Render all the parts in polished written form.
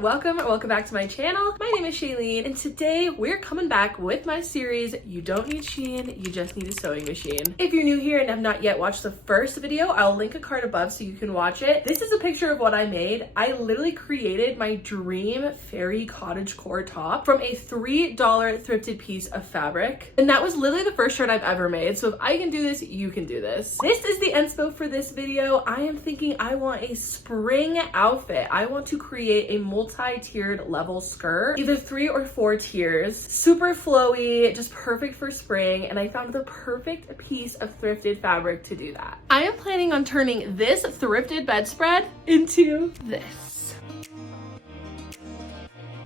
welcome back to my channel. My name is Shailene, and today we're coming back with my series, You Don't Need Shein, You Just Need a Sewing Machine. If you're new here and have not yet watched the first video, I'll link a card above so you can watch it. This is a picture of what I made. I literally created my dream fairy cottagecore top from a $3 thrifted piece of fabric, and that was literally the first shirt I've ever made. So if I can do this, you can do this. This is the inspo for this video. I am thinking I want a spring outfit. I want to create a multi-tiered level skirt, either 3 or 4 tiers, super flowy, just perfect for spring, and I found the perfect piece of thrifted fabric to do that. I am planning on turning this thrifted bedspread into this.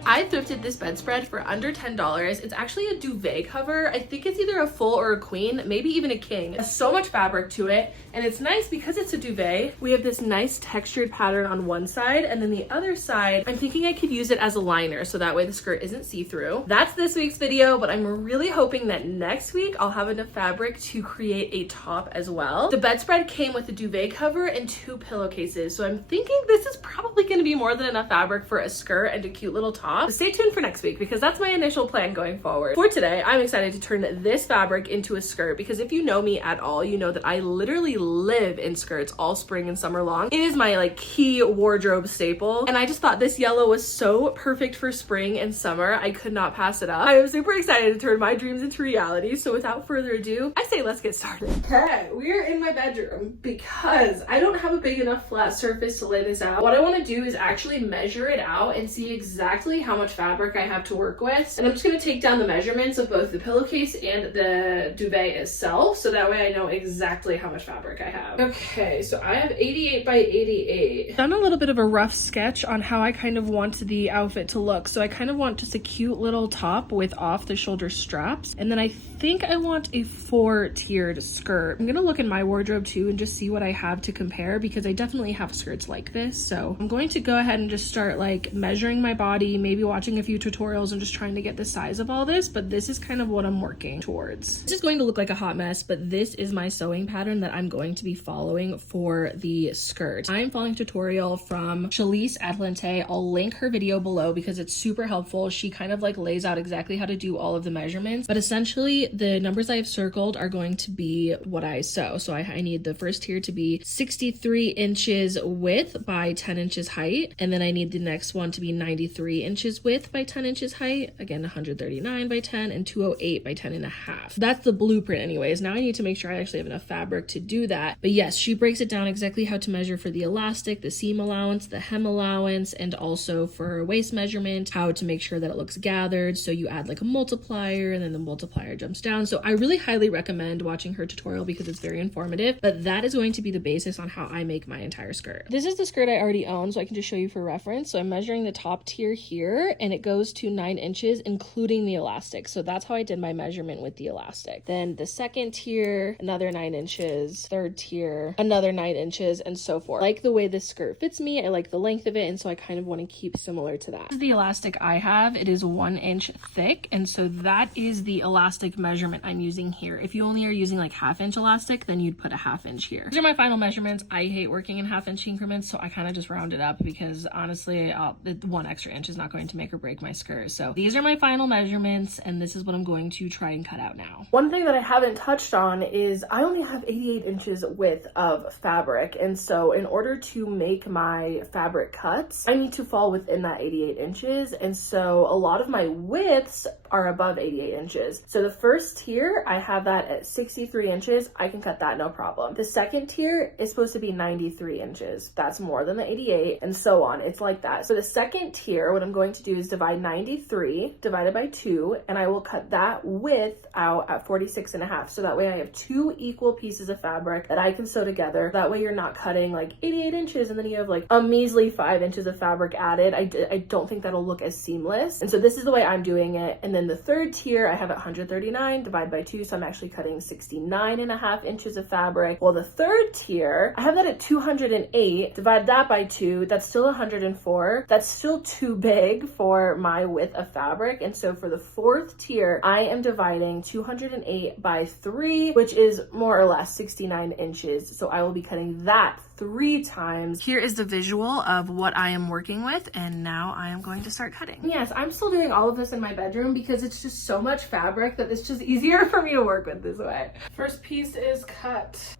I thrifted this bedspread for under $10. It's actually a duvet cover. I think it's either a full or a queen, maybe even a king. It has so much fabric to it, and it's nice because it's a duvet. We have this nice textured pattern on one side, and then the other side, I'm thinking I could use it as a liner so that way the skirt isn't see-through. That's this week's video, but I'm really hoping that next week I'll have enough fabric to create a top as well. The bedspread came with a duvet cover and 2 pillowcases, so I'm thinking this is probably going to be more than enough fabric for a skirt and a cute little top. But stay tuned for next week because that's my initial plan going forward. For today, I'm excited to turn this fabric into a skirt because if you know me at all, you know that I literally live in skirts all spring and summer long. It is my key wardrobe staple, and I just thought this yellow was so perfect for spring and summer. I could not pass it up. I am super excited to turn my dreams into reality, so without further ado, I say let's get started. Okay, we're in my bedroom because I don't have a big enough flat surface to lay this out. What I want to do is actually measure it out and see exactly how much fabric I have to work with, and I'm just going to take down the measurements of both the pillowcase and the duvet itself so that way I know exactly how much fabric I have. Okay, so I have 88 by 88. I've done a little bit of a rough sketch on how I kind of want the outfit to look. So I kind of want just a cute little top with off the shoulder straps, and then I think I want a 4-tiered skirt. I'm gonna look in my wardrobe too and just see what I have to compare because I definitely have skirts like this. So I'm going to go ahead and just start measuring my body, maybe watching a few tutorials and just trying to get the size of all this, but this is kind of what I'm working towards. This is going to look like a hot mess, but this is my sewing pattern that I'm going to be following for the skirt. I'm following a tutorial from Shalise Atlante. I'll link her video below because it's super helpful. She kind of lays out exactly how to do all of the measurements, but essentially the numbers I have circled are going to be what I sew. So I need the first tier to be 63 inches width by 10 inches height, and then I need the next one to be 93 inches width by 10 inches height, again 139 by 10 and 208 by 10 and a half. That's the blueprint anyways. Now I need to make sure I actually have enough fabric to do that, but yes, she breaks it down exactly how to measure for the elastic, the seam allowance, the hem allowance, and also for waist measurement, how to make sure that it looks gathered. So you add a multiplier and then the multiplier jumps down. So I really highly recommend watching her tutorial because it's very informative, but that is going to be the basis on how I make my entire skirt. This is the skirt I already own, so I can just show you for reference. So I'm measuring the top tier here and it goes to 9 inches including the elastic. So that's how I did my measurement with the elastic. Then the second tier, another 9 inches, third tier, another 9 inches, and so forth. I like the way this skirt fits me. I like the length of it, and so I kind of want to keep similar to that. This is the elastic I have. It is 1 inch thick, and so that is the elastic measurement I'm using here. If you only are using ½ inch elastic, then you'd put a ½ inch here. These are my final measurements. I hate working in ½ inch increments, so I kind of just round it up because honestly, 1 extra inch is not going to make or break my skirt. So these are my final measurements, and this is what I'm going to try and cut out now. One thing that I haven't touched on is I only have 88 inches width of fabric, and so in order to make my fabric cuts, I need to fall within that 88 inches, and so a lot of my widths are above 88 inches. So the first tier, I have that at 63 inches. I can cut that no problem. The second tier is supposed to be 93 inches. That's more than the 88, and so on. It's like that. So the second tier, what I'm going to do is divide 93 divided by 2, and I will cut that width out at 46 and a half. So that way I have 2 equal pieces of fabric that I can sew together. That way you're not cutting 88 inches and then you have a measly 5 inches of fabric added. I don't think that'll look as seamless. And so this is the way I'm doing it. And then the third tier, I have at 139 divided by 2. So I'm actually cutting 69 and a half inches of fabric. Well, the third tier, I have that at 208. Divide that by 2. That's still still 104. That's still too big for my width of fabric. And so for the 4th tier, I am dividing 208 by 3, which is more or less 69 inches. So I will be cutting that 3 times. Here is the visual of what I am working with, and now I am going to start cutting. Yes, I'm still doing all of this in my bedroom because it's just so much fabric that it's just easier for me to work with this way. First piece is cut.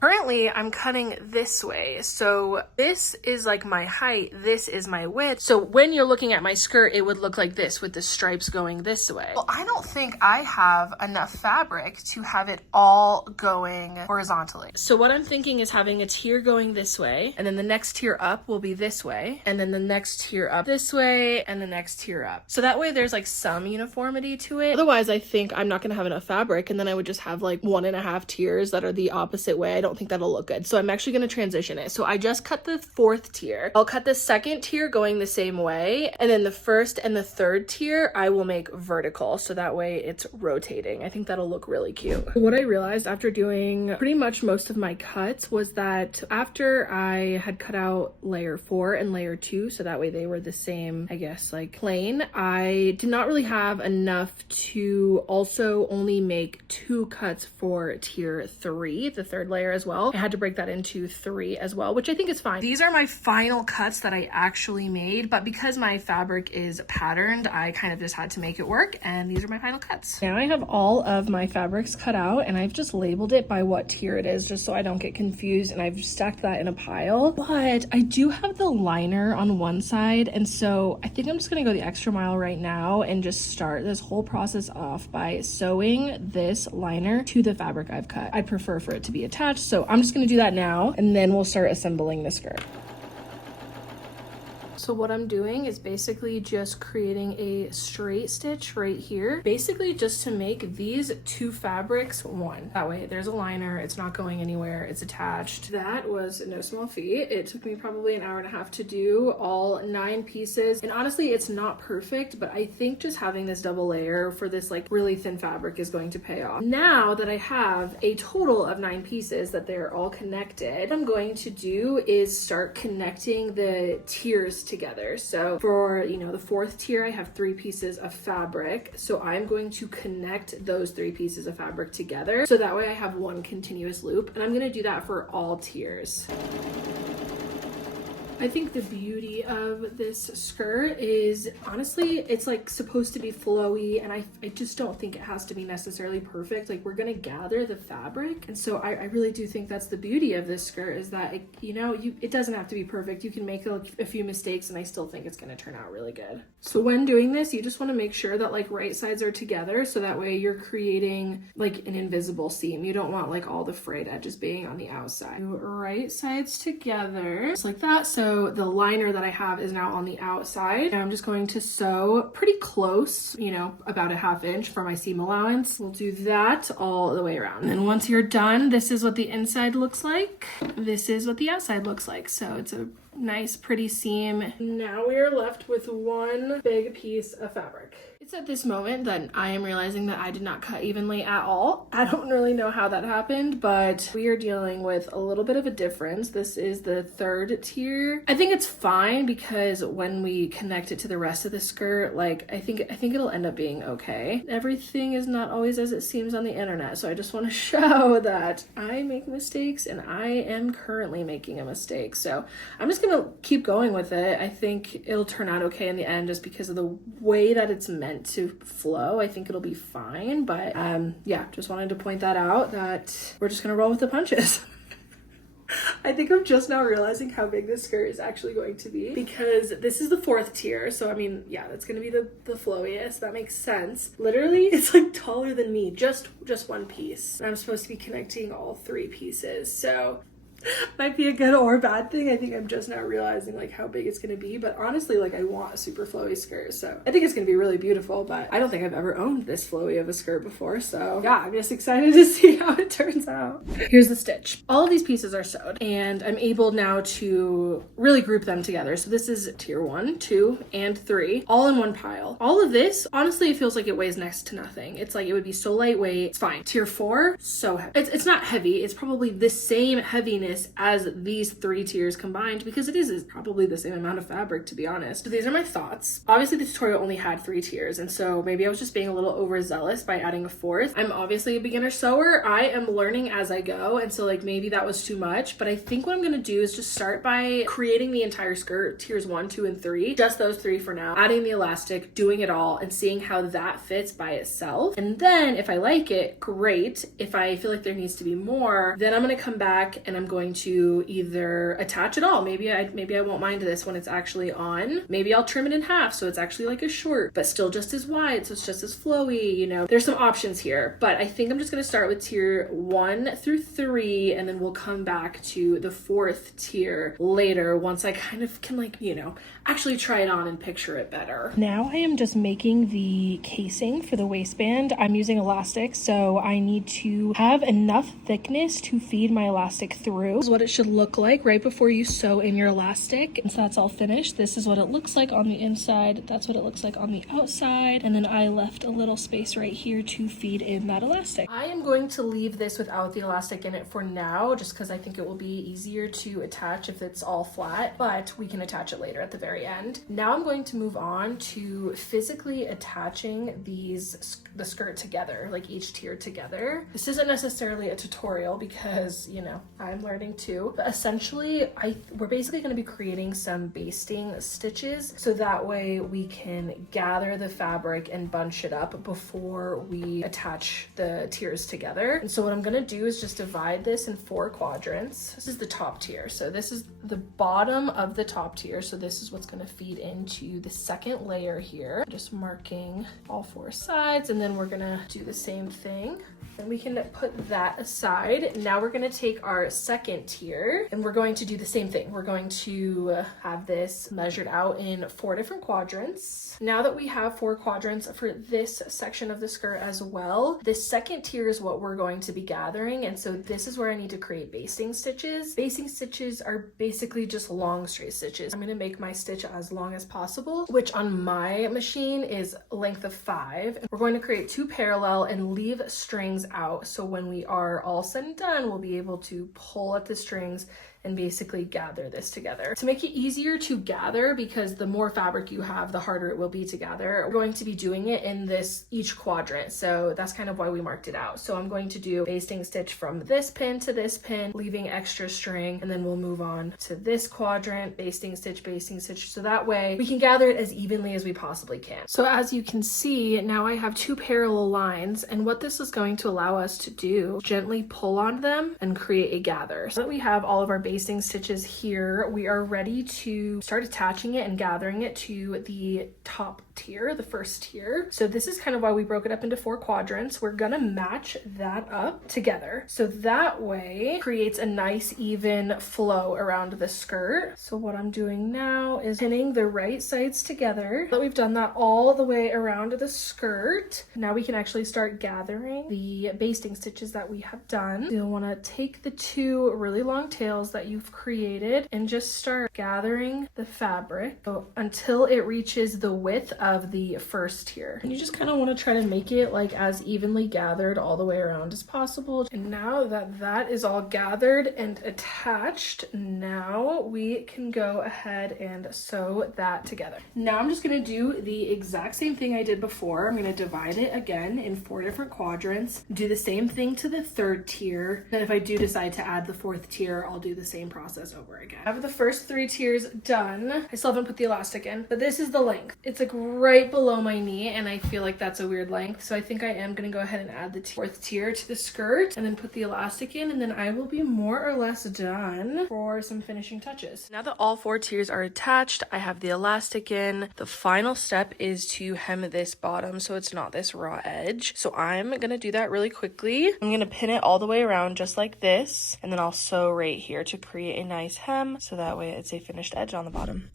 Currently, I'm cutting this way. So this is like my height, this is my width. So when you're looking at my skirt, it would look like this with the stripes going this way. Well, I don't think I have enough fabric to have it all going horizontally. So what I'm thinking is having a tier going this way, and then the next tier up will be this way, and then the next tier up this way, and the next tier up. So that way there's like some uniformity to it. Otherwise, I think I'm not gonna have enough fabric, and then I would just have like 1.5 tiers that are the opposite way. I don't think that'll look good. So I'm actually going to transition it. So I just cut the 4th tier. I'll cut the 2nd tier going the same way. And then the 1st and the 3rd tier, I will make vertical. So that way it's rotating. I think that'll look really cute. What I realized after doing pretty much most of my cuts was that after I had cut out layer 4 and layer 2, so that way they were the same, I guess, like plain, I did not really have enough to also only make 2 cuts for tier 3, the 3rd layer as well. I had to break that into 3 as well, which I think is fine. These are my final cuts that I actually made, but because my fabric is patterned, I kind of just had to make it work, and these are my final cuts. Now I have all of my fabrics cut out, and I've just labeled it by what tier it is, just so I don't get confused, and I've stacked that in a pile. But I do have the liner on one side, and so I think I'm just gonna go the extra mile right now and just start this whole process off by sewing this liner to the fabric I've cut. I prefer for it to be attached, so I'm just gonna do that now, and then we'll start assembling the skirt. So what I'm doing is basically just creating a straight stitch right here, basically just to make these 2 fabrics one. That way there's a liner, it's not going anywhere, it's attached. That was no small feat. It took me probably 1.5 hours to do all 9 pieces. And honestly, it's not perfect, but I think just having this double layer for this like really thin fabric is going to pay off. Now that I have a total of 9 pieces that they're all connected, what I'm going to do is start connecting the tiers together. So for, you know, the 4th tier, I have 3 pieces of fabric. So I'm going to connect those 3 pieces of fabric together. So that way I have one continuous loop, and I'm going to do that for all tiers. I think the beauty of this skirt is, honestly, it's like supposed to be flowy, and I just don't think it has to be necessarily perfect. Like, we're gonna gather the fabric, and so I really do think that's the beauty of this skirt, is that it doesn't have to be perfect. You can make a few mistakes, and I still think it's gonna turn out really good. So when doing this, you just want to make sure that like right sides are together, so that way you're creating like an invisible seam. You don't want like all the frayed edges being on the outside. Right sides together, just like that. So the liner that I have is now on the outside, and I'm just going to sew pretty close, you know, about a 1/2 inch for my seam allowance. We'll do that all the way around. And once you're done, this is what the inside looks like. This is what the outside looks like. So it's a nice pretty seam. Now we are left with one big piece of fabric. It's at this moment that I am realizing that I did not cut evenly at all. I don't really know how that happened, but we are dealing with a little bit of a difference. This is the 3rd tier. I think it's fine because when we connect it to the rest of the skirt, like I think it'll end up being okay. Everything is not always as it seems on the internet, so I just want to show that I make mistakes, and I am currently making a mistake. So I'm just gonna keep going with it. I think it'll turn out okay in the end, just because of the way that it's meant to flow. I think it'll be fine, but yeah, just wanted to point that out, that we're just gonna roll with the punches. I think I'm just now realizing how big this skirt is actually going to be, because this is the 4th tier. So I mean, yeah, that's gonna be the flowiest. That makes sense. Literally, it's like taller than me, just one piece. And I'm supposed to be connecting all 3 pieces. So might be a good or bad thing. I think I'm just now realizing like how big it's gonna be, but honestly, like I want a super flowy skirt, so I think it's gonna be really beautiful. But I don't think I've ever owned this flowy of a skirt before, so yeah, I'm just excited to see how it turns out. Here's the stitch. All of these pieces are sewed, and I'm able now to really group them together. So this is tier 1, 2, and 3, all in one pile. All of this, honestly, it feels like it weighs next to nothing. It's like it would be so lightweight. It's fine. Tier 4, so heavy. It's not heavy. It's probably the same heaviness this as these 3 tiers combined, because it is probably the same amount of fabric, to be honest. So these are my thoughts. Obviously the tutorial only had 3 tiers, and so maybe I was just being a little overzealous by adding a 4th. I'm obviously a beginner sewer. I am learning as I go, and so like maybe that was too much, but I think what I'm gonna do is just start by creating the entire skirt, tiers 1, 2, and 3, just those 3 for now, adding the elastic, doing it all, and seeing how that fits by itself. And then if I like it, great. If I feel like there needs to be more, then I'm gonna come back and I'm going to either attach it all. Maybe I won't mind this when it's actually on. Maybe I'll trim it in half so it's actually like a short, but still just as wide, so it's just as flowy, you know. There's some options here, but I think I'm just gonna start with tier 1 through 3, and then we'll come back to the 4th tier later once I kind of can, like, you know, actually try it on and picture it better. Now I am just making the casing for the waistband. I'm using elastic, so I need to have enough thickness to feed my elastic through. This is what it should look like right before you sew in your elastic. Once that's all finished, this is what it looks like on the inside. That's what it looks like on the outside. And then I left a little space right here to feed in that elastic. I am going to leave this without the elastic in it for now, just because I think it will be easier to attach if it's all flat, but we can attach it later at the very end. Now I'm going to move on to physically attaching the skirt together, like each tier together. This isn't necessarily a tutorial because, you know, I'm learning too, but essentially we're basically going to be creating some basting stitches so that way we can gather the fabric and bunch it up before we attach the tiers together. And so what I'm going to do is just divide this in 4 quadrants. This is the top tier, so this is the bottom of the top tier, so this is what's going to feed into the second layer here. Just marking all 4 sides, and then we're gonna do the same thing. Then we can put that aside. Now we're gonna take our second tier and we're going to do the same thing. We're going to have this measured out in 4 different quadrants. Now that we have 4 quadrants for this section of the skirt as well, this second tier is what we're going to be gathering, and so this is where I need to create basting stitches. Basting stitches are basically just long straight stitches. I'm gonna make my stitch as long as possible, which on my machine is length of 5. We're going to create 2 parallel and leave strings out, so when we are all said and done, we'll be able to pull at the strings and basically gather this together. To make it easier to gather, because the more fabric you have, the harder it will be to gather, we're going to be doing it in each quadrant. So that's kind of why we marked it out. So I'm going to do basting stitch from this pin to this pin, leaving extra string, and then we'll move on to this quadrant, basting stitch, so that way we can gather it as evenly as we possibly can. So as you can see, now I have 2 parallel lines, and what this is going to allow us to do, gently pull on them and create a gather. So that we have all of our basting stitches here, we are ready to start attaching it and gathering it to the top tier, the first tier. So this is kind of why we broke it up into 4 quadrants. We're gonna match that up together, so that way creates a nice even flow around the skirt. So what I'm doing now is pinning the right sides together. Now that we've done that all the way around the skirt, now we can actually start gathering the basting stitches that we have done. You'll want to take the 2 really long tails that you've created and just start gathering the fabric until it reaches the width of the first tier. And you just kind of want to try to make it like as evenly gathered all the way around as possible. And now that that is all gathered and attached, now we can go ahead and sew that together. Now I'm just going to do the exact same thing I did before. I'm going to divide it again in 4 different quadrants, do the same thing to the 3rd tier, and if I do decide to add the 4th tier, I'll do the same process over again. I have the first 3 tiers done. I still haven't put the elastic in, but this is the length. It's like right below my knee, and I feel like that's a weird length, so I think I am going to go ahead and add the 4th tier to the skirt and then put the elastic in, and then I will be more or less done for some finishing touches. Now that all 4 tiers are attached, I have the elastic in. The final step is to hem this bottom so it's not this raw edge. So I'm going to do that really quickly. I'm going to pin it all the way around just like this, and then I'll sew right here to create a nice hem so that way it's a finished edge on the bottom.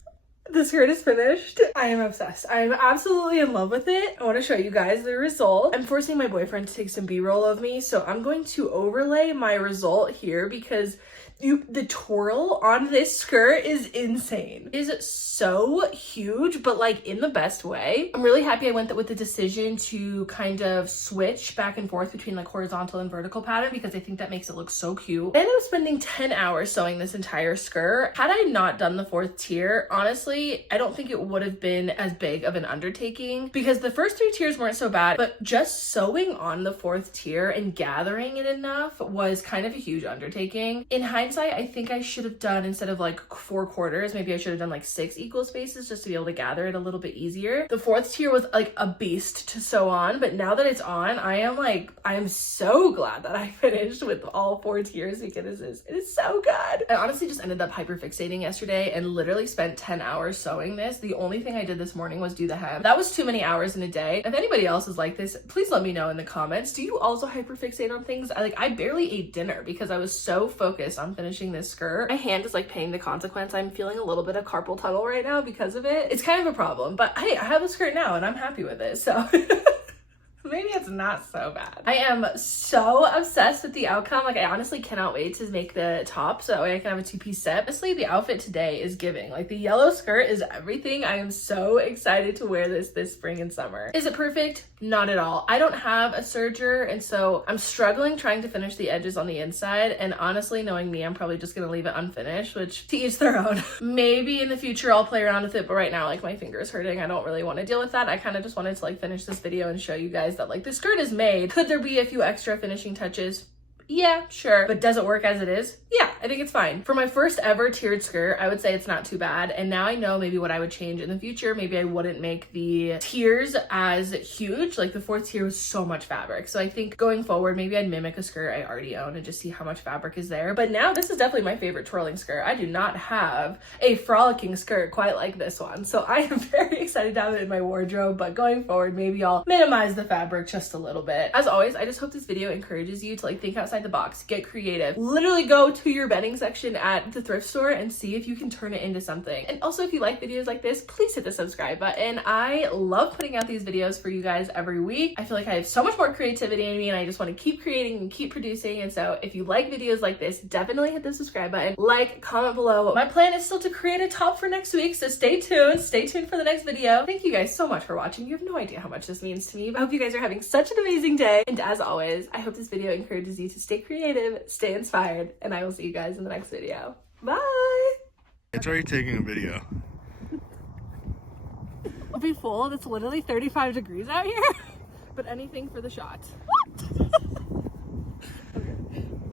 The skirt is finished. I am obsessed. I am absolutely in love with it. I want to show you guys the result. I'm forcing my boyfriend to take some B-roll of me, so I'm going to overlay my result here because The twirl on this skirt is insane. It is so huge, but like in the best way. I'm really happy I went with the decision to kind of switch back and forth between like horizontal and vertical pattern because I think that makes it look so cute. I ended up spending 10 hours sewing this entire skirt. Had I not done the 4th tier, honestly, I don't think it would have been as big of an undertaking because the first 3 tiers weren't so bad, but just sewing on the 4th tier and gathering it enough was kind of a huge undertaking. In hindsight, I think I should have done, instead of like 4 quarters, maybe I should have done like 6 equal spaces just to be able to gather it a little bit easier. The 4th tier was like a beast to sew on, but now that it's on, I am so glad that I finished with all 4 tiers because it is so good. I honestly just ended up hyperfixating yesterday and literally spent 10 hours sewing this. The only thing I did this morning was do the hem. That was too many hours in a day. If anybody else is like this, please let me know in the comments. Do you also hyperfixate on things? I barely ate dinner because I was so focused on finishing this skirt. My hand is like paying the consequence. I'm feeling a little bit of carpal tunnel right now because of it. It's kind of a problem, but hey, I have a skirt now and I'm happy with it, so maybe it's not so bad. I am so obsessed with the outcome. Like, I honestly cannot wait to make the top so that way I can have a 2-piece set. Honestly, the outfit today is giving. Like, the yellow skirt is everything. I am so excited to wear this spring and summer. Is it perfect? Not at all. I don't have a serger, and so I'm struggling trying to finish the edges on the inside, and honestly, knowing me, I'm probably just gonna leave it unfinished, which to each their own. Maybe in the future I'll play around with it, but right now, like, my finger's hurting. I don't really want to deal with that. I kind of just wanted to like finish this video and show you guys that like the skirt is made. Could there be a few extra finishing touches? Yeah, sure. But does it work as it is? Yeah, I think it's fine. For my first ever tiered skirt, I would say it's not too bad. And now I know maybe what I would change in the future. Maybe I wouldn't make the tiers as huge. Like the 4th tier was so much fabric. So I think going forward, maybe I'd mimic a skirt I already own and just see how much fabric is there. But now this is definitely my favorite twirling skirt. I do not have a frolicking skirt quite like this one. So I am very excited to have it in my wardrobe. But going forward, maybe I'll minimize the fabric just a little bit. As always, I just hope this video encourages you to like think outside the box, get creative, literally go to your bedding section at the thrift store and see if you can turn it into something. And also, if you like videos like this, please hit the subscribe button. I love putting out these videos for you guys every week. I feel like I have so much more creativity in me and I just want to keep creating and keep producing. And so if you like videos like this, definitely hit the subscribe button, like, comment below. My plan is still to create a top for next week, so stay tuned for the next video. Thank you guys so much for watching. You have no idea how much this means to me. I hope you guys are having such an amazing day. And as always, I hope this video encourages you to stay creative, stay inspired, and I will see you guys in the next video. Bye! It's already taking a video. I'll be full. It's literally 35 degrees out here, but anything for the shot.